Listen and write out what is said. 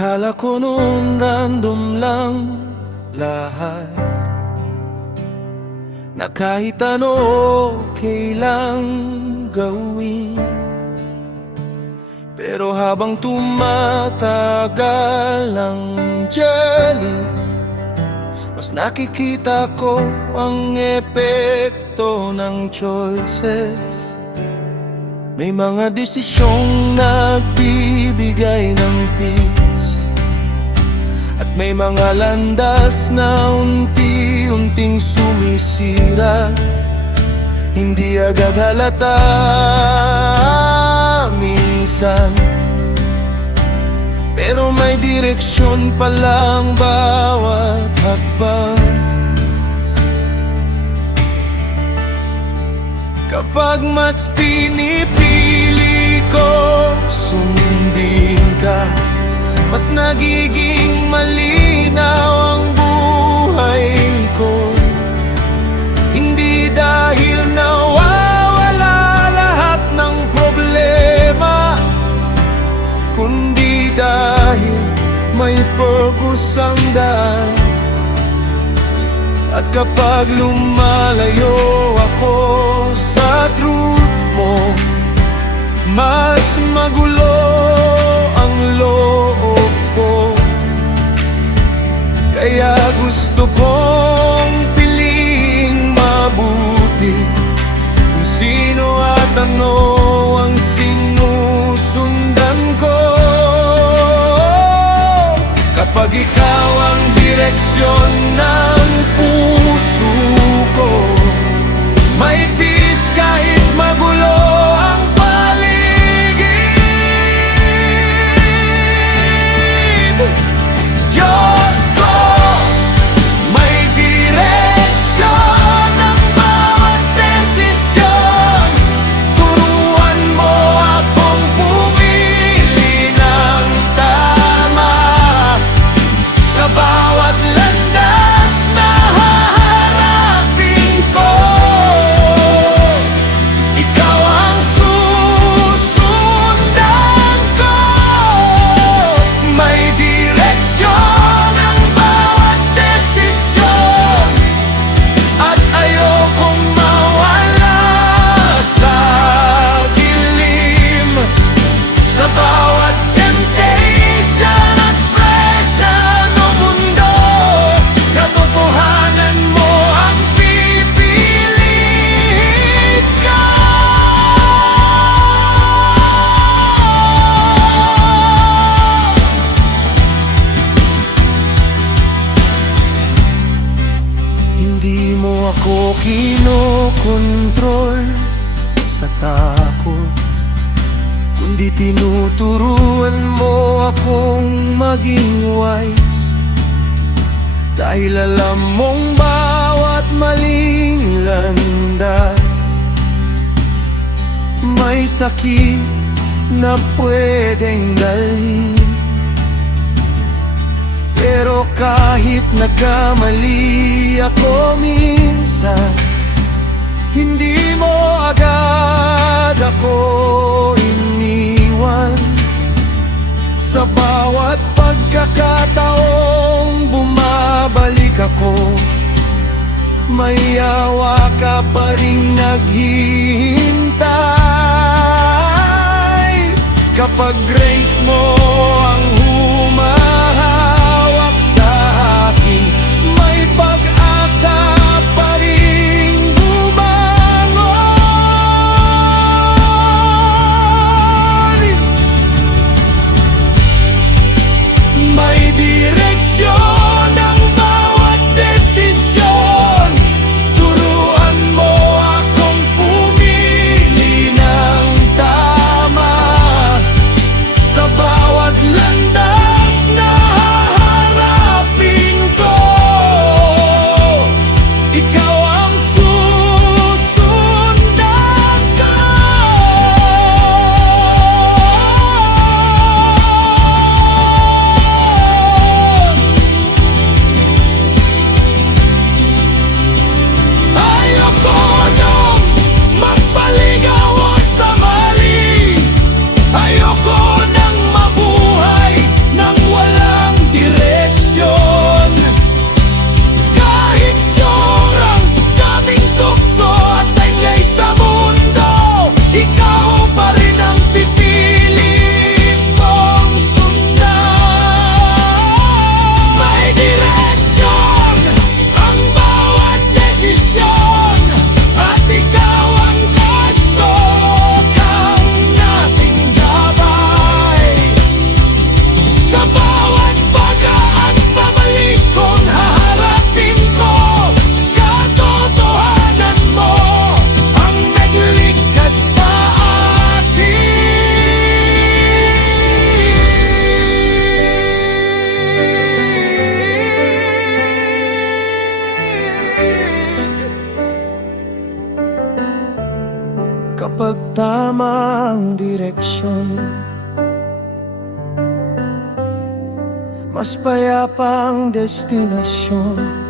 Akala ko noon random lang lahat, na kahit ano okay lang gawin. Pero habang tumatagal ang journey, mas nakikita ko ang epekto ng choices. May mga desisyong nagbibigay ng peace, at may mga landas na unti-unting sumisira. Hindi agad halata minsan, pero may direksyon pa lang bawat hakbang. Kapag mas pinipili ko sundin ka, mas nagiging malinaw ang buhay ko. Hindi dahil nawawala lahat ng problema, kundi dahil may purpose ang daan. At kapag lumalayo ako sa truth mo, mas magulo ang loob ko. Kaya gusto kong piliing mabuti kung sino at ano ang sinusundan ko. Kapag ikaw ang direksyon ng puso ko, may peace kahit magulo ang paligid. Diyos ko, may direksyon ang bawat desisyon. Turuan mo akong pumili ng tama sa bawat landas na haharapin ko. Ikaw ang susundan ko. May direksyon ang bawat desisyon, at ayokong mawala sa dilim. Sa bawat temptation at pressure ng mundo, katotohanan mo ang pipilit ka. Hindi mo ako kinokontrol sa takot, kundi tinuturuan mo akong maging wise. Dahil alam mong bawat maling landas may sakit na pwedeng dalhin. Pero kahit nagkamali ako minsan, hindi mo agad ako iniwan. Sa bawat pagkakataong bumabalik ako, may awa ka pa ring naghihintay. Kapag grace mo ang humahawak sa akin, may pag-asa pa ring bumangon. May direksyon ang bawat desisyon. Turuan mo akong pumili ng tama sa bawat landas kapag tama ang direksyon. Mas payapa ang destinasyon.